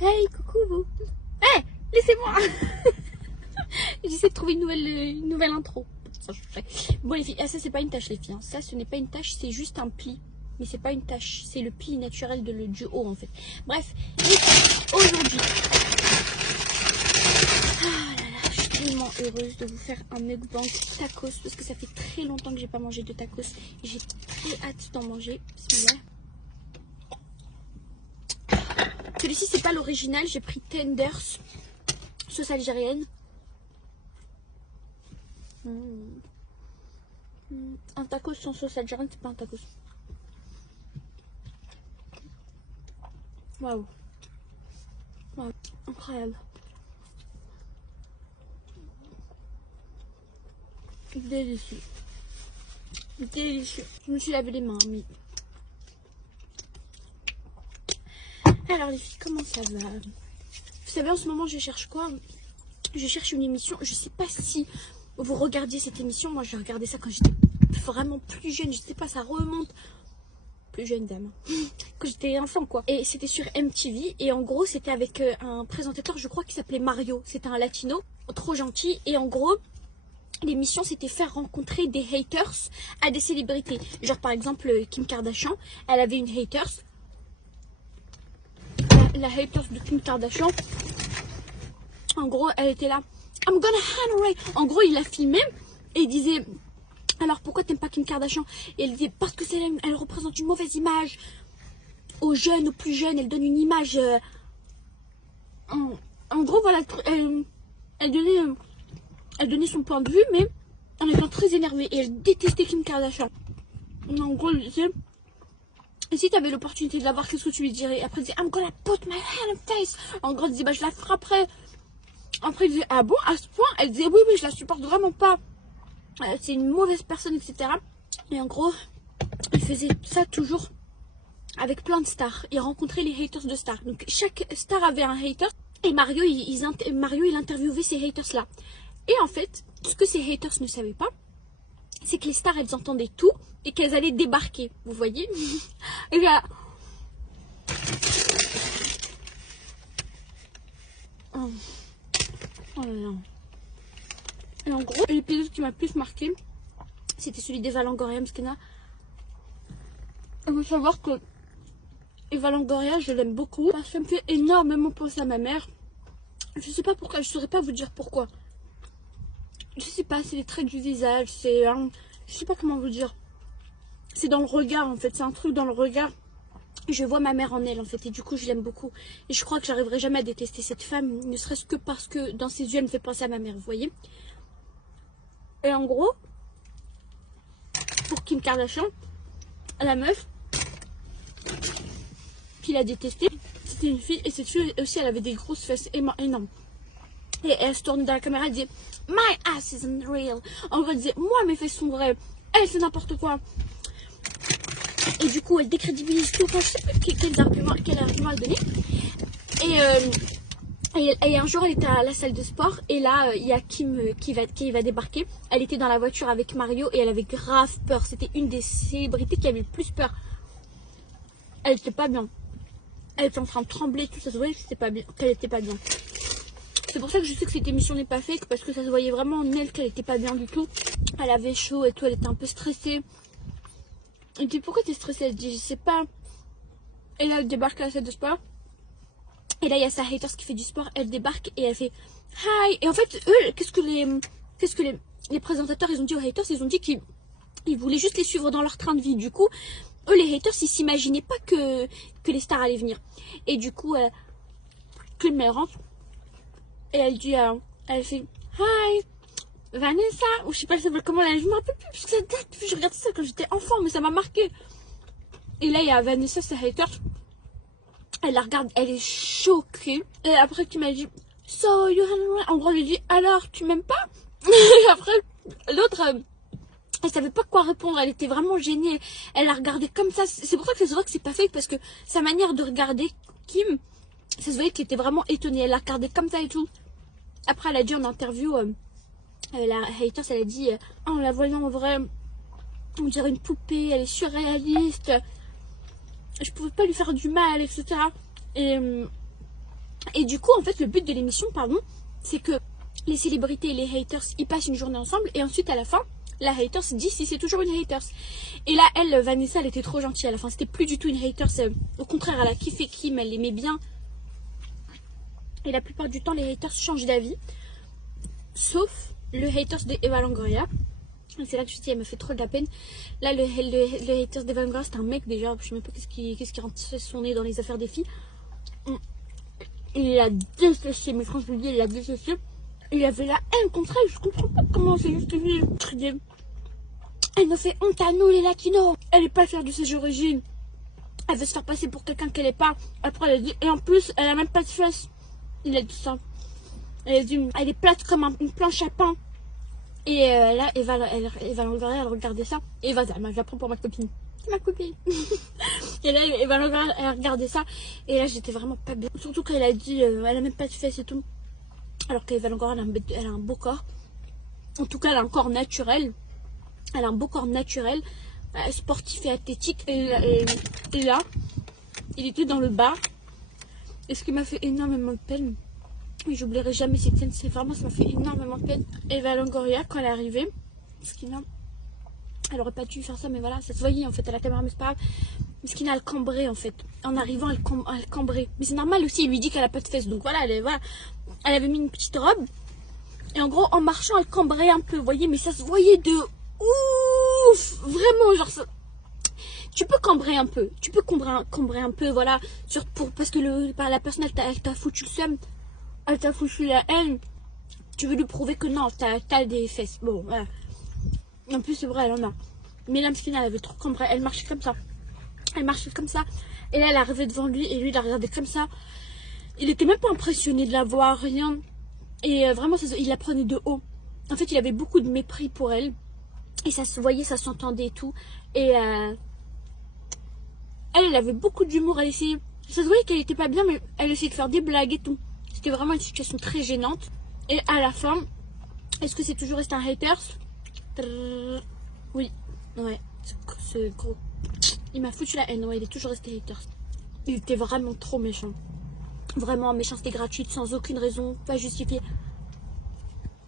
Hey, coucou vous. Hey, laissez-moi. J'essaie de trouver une nouvelle intro. Bon les filles, ça c'est pas une tache les filles. Hein. Ça ce n'est pas une tache, c'est juste un pli. Mais c'est pas une tache, c'est le pli naturel du haut en fait. Bref, aujourd'hui, je suis tellement heureuse de vous faire un mukbang tacos parce que ça fait très longtemps que j'ai pas mangé de tacos et j'ai très hâte d'en manger. Bismillah. Celui-ci c'est pas l'original, j'ai pris Tenders, sauce algérienne. Un tacos sans sauce algérienne, c'est pas un tacos. Waouh. Wow. Incroyable. Délicieux. Délicieux. Je me suis lavé les mains, mais... Alors les filles, comment ça va? Vous savez, en ce moment, je cherche quoi? Je cherche une émission. Je sais pas si vous regardiez cette émission. Moi, j'ai regardé ça quand j'étais vraiment plus jeune. Je sais pas, ça remonte. Plus jeune dame. Quand j'étais enfant, quoi. Et c'était sur MTV. Et en gros, c'était avec un présentateur, je crois, qui s'appelait Mario. C'était un latino, trop gentil. Et en gros, l'émission, c'était faire rencontrer des haters à des célébrités. Genre, par exemple, Kim Kardashian, elle avait une haters. La haters de Kim Kardashian. En gros, elle était là. I'm gonna hand Ray. En gros, il l'a filmé et il disait... Alors pourquoi t'aimes pas Kim Kardashian? Et elle disait parce que elle représente une mauvaise image aux jeunes, aux plus jeunes. Elle donne une image. En gros, voilà, elle donnait son point de vue, mais en étant très énervée. Et elle détestait Kim Kardashian. En gros, elle disait et si t'avais l'opportunité de la voir, qu'est-ce que tu lui dirais? Après, elle disait I'm gonna put my hand in face. En gros, elle disait bah je la frapperai. Après, elle disait ah bon, à ce point? Elle disait oui, je la supporte vraiment pas. C'est une mauvaise personne, etc. Et en gros, il faisait ça toujours avec plein de stars. Il rencontrait les haters de stars. Donc chaque star avait un hater. Et Mario, il interviewait ces haters-là. Et en fait, ce que ces haters ne savaient pas, c'est que les stars, elles entendaient tout et qu'elles allaient débarquer. Vous voyez? Et là... Oh là là. Et en gros, l'épisode qui m'a le plus marqué, c'était celui d'Eva Longoria, Mskina. Il faut savoir que Eva Longoria, je l'aime beaucoup. Parce qu'elle me fait énormément penser à ma mère. Je sais pas pourquoi, je saurais pas vous dire pourquoi. Je sais pas, c'est les traits du visage, c'est... je sais pas comment vous dire. C'est dans le regard en fait, c'est un truc dans le regard. Je vois ma mère en elle en fait, et du coup je l'aime beaucoup. Et je crois que j'arriverai jamais à détester cette femme, ne serait-ce que parce que dans ses yeux, elle me fait penser à ma mère, vous voyez. Et en gros, pour Kim Kardashian, la meuf qu'il a détestée, c'était une fille, et cette fille aussi, elle avait des grosses fesses énormes. Et elle se tournait dans la caméra et disait My ass isn't real. En gros, elle disait moi mes fesses sont vraies, elle c'est n'importe quoi. Et du coup, elle décrédibilise tout. Enfin, je sais plus quel argument elle donnait. Et un jour, elle était à la salle de sport. Et là, il y a Kim qui va débarquer. Elle était dans la voiture avec Mario et elle avait grave peur. C'était une des célébrités qui avait le plus peur. Elle était pas bien. Elle était en train de trembler. Tout ça se voyait qu'elle était pas bien. C'est pour ça que je sais que cette émission n'est pas fake. Parce que ça se voyait vraiment en elle qu'elle était pas bien du tout. Elle avait chaud et tout. Elle était un peu stressée. Elle dit pourquoi t'es stressée? Elle dit je sais pas. Et là elle débarque à la salle de sport. Et là il y a sa haters qui fait du sport. Elle débarque et elle fait hi. Et en fait eux qu'est-ce que les présentateurs ils ont dit aux haters? Ils ont dit qu'ils voulaient juste les suivre dans leur train de vie. Du coup eux les haters ils s'imaginaient pas que les stars allaient venir. Et du coup Kim elle rentre. Et elle dit elle fait hi Vanessa, ou je sais pas comment elle, je me rappelle plus parce que ça date, je regardais ça quand j'étais enfant, mais ça m'a marqué. Et là il y a Vanessa, sa hater, elle la regarde, elle est choquée. Et après tu m'as dit so you en gros elle lui dit alors tu m'aimes pas? Et après l'autre elle savait pas quoi répondre, elle était vraiment gênée, elle la regardait comme ça. C'est pour ça que ça se voit que c'est pas fake, parce que sa manière de regarder Kim, ça se voyait qu'elle était vraiment étonnée, elle la regardait comme ça et tout. Après elle a dit en interview la haters, elle a dit en la voyant en vrai, on dirait une poupée, elle est surréaliste, je pouvais pas lui faire du mal, etc. Et Et du coup, en fait, le but de l'émission, pardon, c'est que les célébrités et les haters, ils passent une journée ensemble. Et ensuite, à la fin, la haters dit si c'est toujours une haters. Et là, elle, Vanessa, elle était trop gentille à la fin. C'était plus du tout une haters. Au contraire, elle a kiffé Kim, elle l'aimait bien. Et la plupart du temps, les haters changent d'avis. Sauf le haters de Eva Longoria. C'est là que je dis, elle me fait trop de la peine. Là, le haters d'Eva Longoria, c'est un mec déjà. Je sais même pas qu'est-ce qui rentre son nez dans les affaires des filles. Il a détesté, mais franchement, il a détesté. Il avait la haine contre elle. Je comprends pas comment c'est juste que elle me fait honte à nous, les latinos. Elle est pas fière de ses origines. Elle veut se faire passer pour quelqu'un qu'elle est pas. Après, elle a dit, et en plus, elle a même pas de fesses. Il a dit ça. Elle a dit, elle est plate comme une planche à pain. Et là, Eva Longoria, elle regardait ça. Et Eva, je la prends pour ma copine. C'est ma copine. Et là, Eva Longoria, elle regardait ça. Et là, j'étais vraiment pas bien. Surtout qu'elle a dit, elle a même pas de fesses et tout. Alors qu'Eva Longoria, elle a un beau corps. En tout cas, elle a un corps naturel. Elle a un beau corps naturel. Sportif et athlétique. Et là, il était dans le bar. Et ce qui m'a fait énormément de peine. Mais j'oublierai jamais cette scène, c'est vraiment, ça m'a fait énormément de peine. Eva Longoria, quand elle est arrivée, Skina, elle aurait pas dû faire ça, mais voilà, ça se voyait en fait à la caméra, mais c'est pas grave. Skina, elle cambrait en fait. En arrivant, elle cambrait. Mais c'est normal aussi, il lui dit qu'elle a pas de fesses, donc voilà, elle avait mis une petite robe. Et en gros, en marchant, elle cambrait un peu, vous voyez, mais ça se voyait de ouf, vraiment, genre ça. Tu peux cambrer un peu, cambrer un peu, voilà, parce que la personne, elle t'a foutu le seum. Elle t'a foutu la haine. Tu veux lui prouver que non, t'as des fesses. Bon, voilà. En plus, c'est vrai, elle en a. Mais la Mskina, elle avait trop cambré. Elle marchait comme ça. Elle marchait comme ça. Et là, elle arrivait devant lui. Et lui, il la regardait comme ça. Il était même pas impressionné de la voir, rien. Et vraiment, il la prenait de haut. En fait, il avait beaucoup de mépris pour elle. Et ça se voyait, ça s'entendait et tout. Et elle avait beaucoup d'humour. Ça se voyait qu'elle était pas bien, mais elle essayait de faire des blagues et tout. C'était vraiment une situation très gênante. Et à la fin, est-ce que c'est toujours resté un haters? Oui, ouais, ce gros. Il m'a foutu la haine, ouais, il est toujours resté haters. Il était vraiment trop méchant. Vraiment, méchanceté gratuite, sans aucune raison, pas justifiée.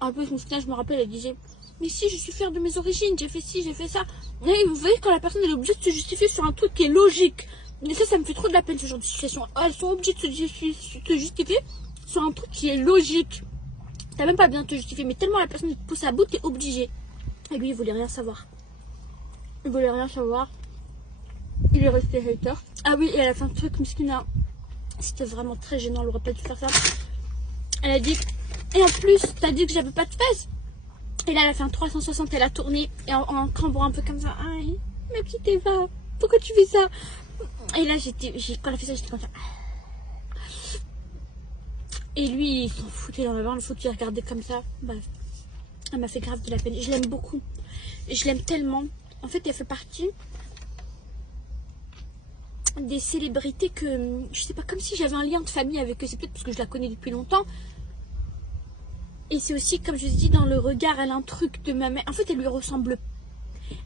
En plus, je me rappelle, elle disait, mais si, je suis fière de mes origines, j'ai fait ci, j'ai fait ça. Et vous voyez, quand la personne elle est obligée de se justifier sur un truc qui est logique. Mais ça me fait trop de la peine, ce genre de situation. Elles sont obligées de se justifier sur un truc qui est logique. T'as même pas besoin de te justifier, mais tellement la personne te pousse à bout, t'es obligé. Et lui, il voulait rien savoir. Il voulait rien savoir. Il est resté hater. Ah oui, et à la fin de truc, Mskina, c'était vraiment très gênant, elle aurait pas dû faire ça. Elle a dit, et en plus, t'as dit que j'avais pas de fesses. Et là, elle a fait un 360, elle a tourné, et en cambrant un peu comme ça. Aïe, ma petite Eva, pourquoi tu fais ça? Et là, quand elle a fait ça, j'étais comme ça. Et lui, il s'en foutait dans la barre, le faut qu'il regardait comme ça. Bref, elle m'a fait grave de la peine. Je l'aime beaucoup. Je l'aime tellement. En fait, elle fait partie des célébrités que, je sais pas, comme si j'avais un lien de famille avec eux. C'est peut-être parce que je la connais depuis longtemps. Et c'est aussi, comme je vous dis, dans le regard, elle a un truc de ma mère. En fait, elle lui ressemble.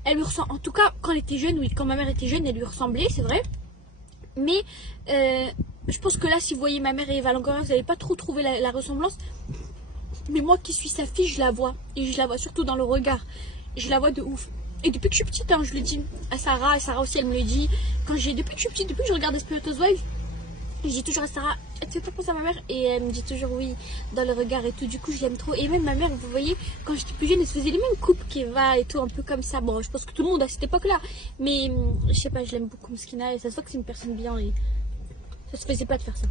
Elle lui ressemble. En tout cas, quand elle était jeune, oui, quand ma mère était jeune, elle lui ressemblait, c'est vrai. Mais je pense que là, si vous voyez ma mère et Eva Longoria, vous n'allez pas trop trouver la ressemblance. Mais moi qui suis sa fille, je la vois. Et je la vois surtout dans le regard. Je la vois de ouf. Et depuis que je suis petite, hein, je le dis à Sarah. Et Sarah aussi, elle me le dit. Depuis que je suis petite, depuis que je regarde Desperate Housewives, je dis toujours à Sarah, tu fais pas penser à ma mère? Et elle me dit toujours oui, dans le regard et tout. Du coup, je l'aime trop. Et même ma mère, vous voyez, quand j'étais plus jeune, elle se faisait les mêmes coupes qu'Eva et tout, un peu comme ça. Bon, je pense que tout le monde à cette époque-là. Mais je sais pas, je l'aime beaucoup, Mskina. Et ça se voit que c'est une personne bien. Et ça se faisait pas de faire ça.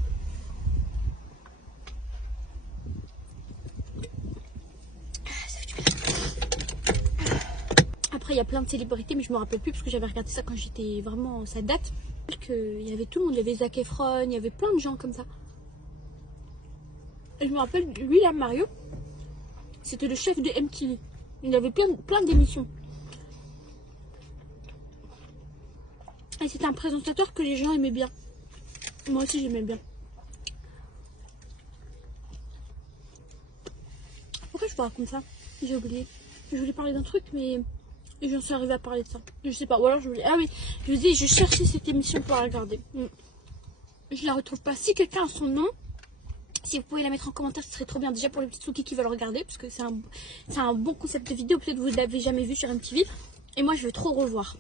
Après, il y a plein de célébrités, mais je me rappelle plus parce que j'avais regardé ça quand j'étais vraiment. Ça date. Il y avait tout le monde, il y avait Zac Efron, il y avait plein de gens comme ça. Et je me rappelle, lui là, Mario, c'était le chef de MTV. Il avait plein d'émissions. Et c'était un présentateur que les gens aimaient bien. Moi aussi, j'aimais bien. Pourquoi je vous raconte ça? J'ai oublié. Je voulais parler d'un truc, mais j'en suis arrivée à parler de ça. Je sais pas. Ou alors je voulais. Ah oui, je vous dis, je cherchais cette émission pour la regarder. Je la retrouve pas. Si quelqu'un a son nom, Si vous pouvez la mettre en commentaire, ce serait trop bien. Déjà pour les petites soukies qui veulent regarder, parce que c'est un bon concept de vidéo. Peut-être que vous ne l'avez jamais vu sur MTV. Et moi, je veux trop revoir.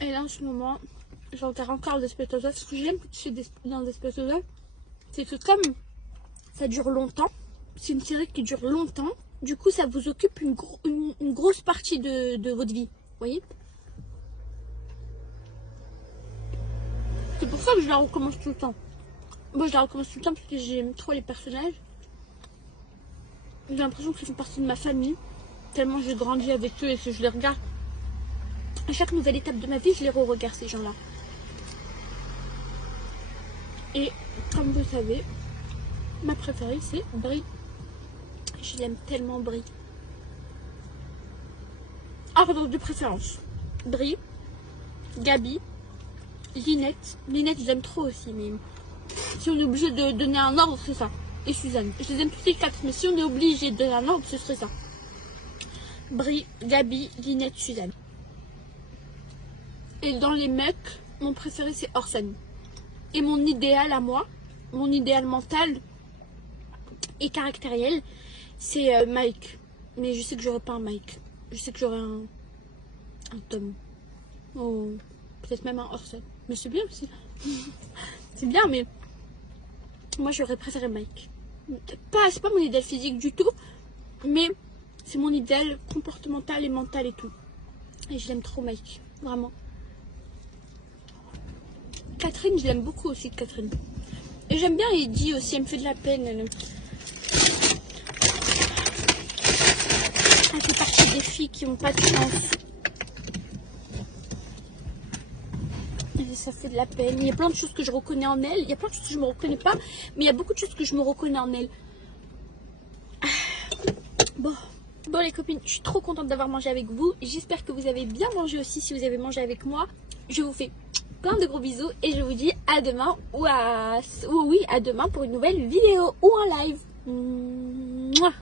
Et là, en ce moment, j'enterre encore Despacito. Ce que j'aime dans Despacito, c'est que comme ça dure longtemps, c'est une série qui dure longtemps. Du coup, ça vous occupe une grosse partie de votre vie. Vous voyez? C'est pour ça que je la recommence tout le temps. Moi, je la recommence tout le temps parce que j'aime trop les personnages. J'ai l'impression qu'ils font partie de ma famille. Tellement j'ai grandi avec eux et que je les regarde. À chaque nouvelle étape de ma vie, je les re-regarde, ces gens-là. Et comme vous savez, ma préférée, c'est Brie. Je l'aime tellement, Brie. Ordre de préférence. Brie, Gabi, Lynette. Lynette, je l'aime trop aussi, mais si on est obligé de donner un ordre, c'est ça. Et Suzanne. Je les aime toutes les quatre, mais si on est obligé de donner un ordre, ce serait ça. Brie, Gabi, Lynette, Suzanne. Et dans les mecs, mon préféré, c'est Orsen. Et mon idéal à moi, mon idéal mental et caractériel, c'est Mike. Mais je sais que j'aurais pas un Mike. Je sais que j'aurais un Tom. Oh, peut-être même un Orsen. Mais c'est bien aussi. C'est bien, mais moi j'aurais préféré Mike. C'est pas mon idéal physique du tout, mais c'est mon idéal comportemental et mental et tout. Et je l'aime trop, Mike. Vraiment. Catherine, je l'aime beaucoup aussi, Catherine. Et j'aime bien Eddie aussi, elle me fait de la peine. Elle fait partie des filles qui n'ont pas de chance. Et ça fait de la peine. Il y a plein de choses que je reconnais en elle. Il y a plein de choses que je ne me reconnais pas. Mais il y a beaucoup de choses que je me reconnais en elle. Bon les copines, je suis trop contente d'avoir mangé avec vous. J'espère que vous avez bien mangé aussi si vous avez mangé avec moi. Je vous fais plein de gros bisous et je vous dis à demain ou à demain pour une nouvelle vidéo ou un live. Mouah.